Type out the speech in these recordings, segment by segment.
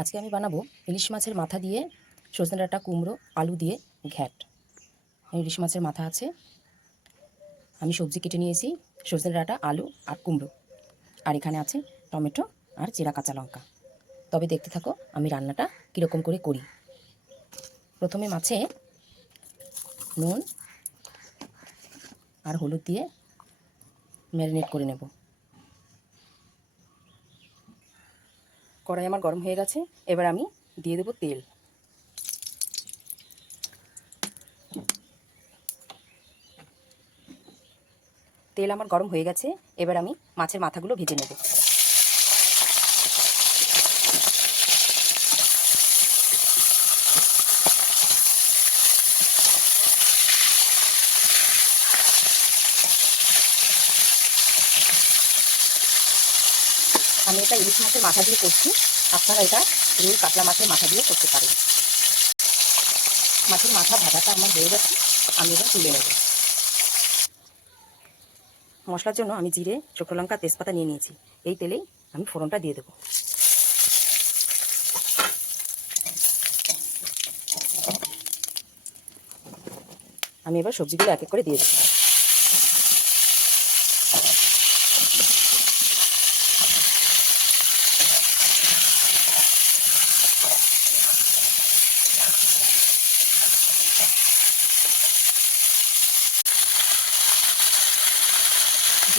আজকে আমি বানাবো ইলিশ মাছের মাথা দিয়ে সজনে ডাঁটা কুমড়ো, আলু দিয়ে ঘ্যাট। ইলিশ মাছের মাথা আছে। আমি সবজি কেটে নিয়েছি, সজনে ডাঁটা, আলু আর কুমড়ো। আর এখানে আছে টমেটো আর চেরা কাঁচা লঙ্কা। তবে দেখতে থাকো আমি রান্নাটা কীরকম করে করি। প্রথমে মাছে নুন আর হলুদ দিয়ে ম্যারিনেট করে নেব। কড়াই আমার গরম হয়ে গেছে, এবার আমি দিয়ে দেবো তেল। তেল আমার গরম হয়ে গেছে, এবার আমি মাছের মাথাগুলো ভেজে নেব। আমি এটা ইলিশ মাছের মাথা দিয়ে করছি। আপনারা এটা রুই কাতলা মাছের মাথা দিয়ে করতে পারেন। মাছের মাথা ভাজাটা আমার হয়ে গেছে, আমি এবার তুলে নেব। মশলার জন্য আমি জিরে, শুকনো লঙ্কা, তেজপাতা নিয়ে নিয়েছি। এই তেলেই আমি ফোড়নটা দিয়ে দেবো। আমি এবার সবজিগুলো এক এক করে দিয়ে দেবো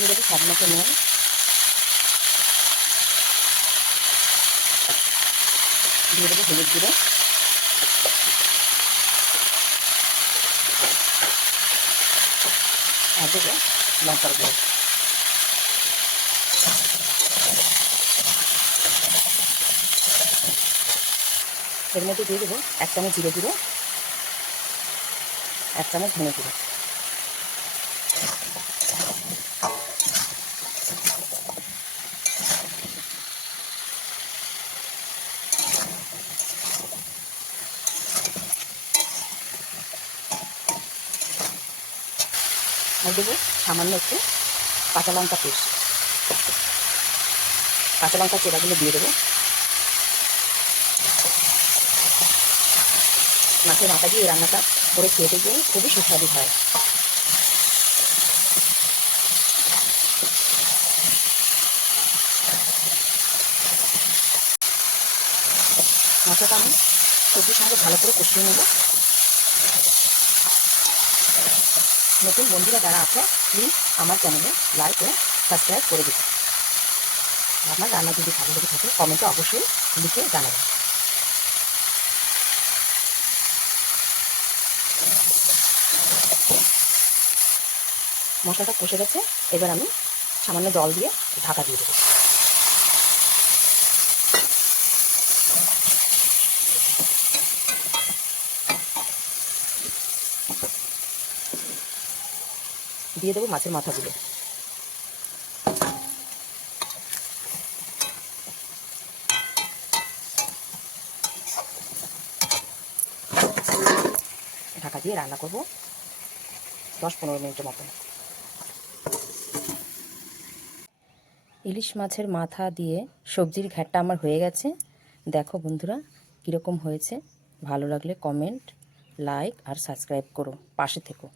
দেবো স্বাদ মতো নুন দিয়ে দেবো হলুদ আর দেবো লঙ্কার গুঁড়ো। এর মধ্যে দিয়ে দেবো এক চামচ জিরে গুঁড়ো, এক চামচ ধনে গুঁড়ো। আর দেবো, সামান্য একটু কাঁচা লঙ্কা পেস্ট। কাঁচা লঙ্কা চেরাগুলো দিয়ে দেবো। মাছের মাথা দিয়ে রান্নাটা করে খেতে গিয়ে খুবই সুস্বাদু হয়। মশলাটা আমি সবজির সঙ্গে ভালো করে কষিয়ে নেব। নতুন বন্ধুরা যারা আছে প্লিজ আমার চ্যানেলে লাইক ও সাবস্ক্রাইব করে দিন আপনার রান্না যদি ভালো লেগে থাকে কমেন্টে অবশ্যই লিখে জানাবেন। মশলাটা কষে গেছে, এবার আমি সামান্য জল দিয়ে ঢাকা দিয়ে দেবো। দিয়ে দেবো মাছের মাথাগুলো। ঢাকা দিয়ে রান্না করব দশ পনেরো মিনিটের মতন ইলিশ মাছের মাথা দিয়ে সবজির ঘ্যাটটা আমার হয়ে গেছে। দেখো বন্ধুরা, কীরকম হয়েছে। ভালো লাগলে কমেন্ট লাইক আর সাবস্ক্রাইব করো। পাশে থেকো।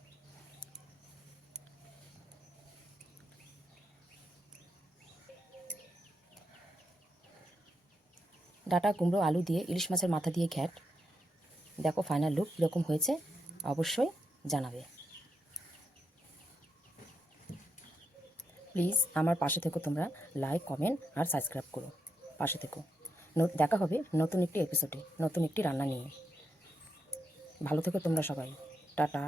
ডাটা, কুমড়ো, আলু দিয়ে, ইলিশ মাছের মাথা দিয়ে ঘ্যাট। দেখো ফাইনাল লুক কীরকম হয়েছে, অবশ্যই জানাবে। প্লিজ আমার পাশে থেকো তোমরা লাইক কমেন্ট আর সাবস্ক্রাইব করো। পাশে থেকো। দেখা হবে নতুন একটি এপিসোডে নতুন একটি রান্না নিয়ে। ভালো থেকো তোমরা সবাই। টাটা।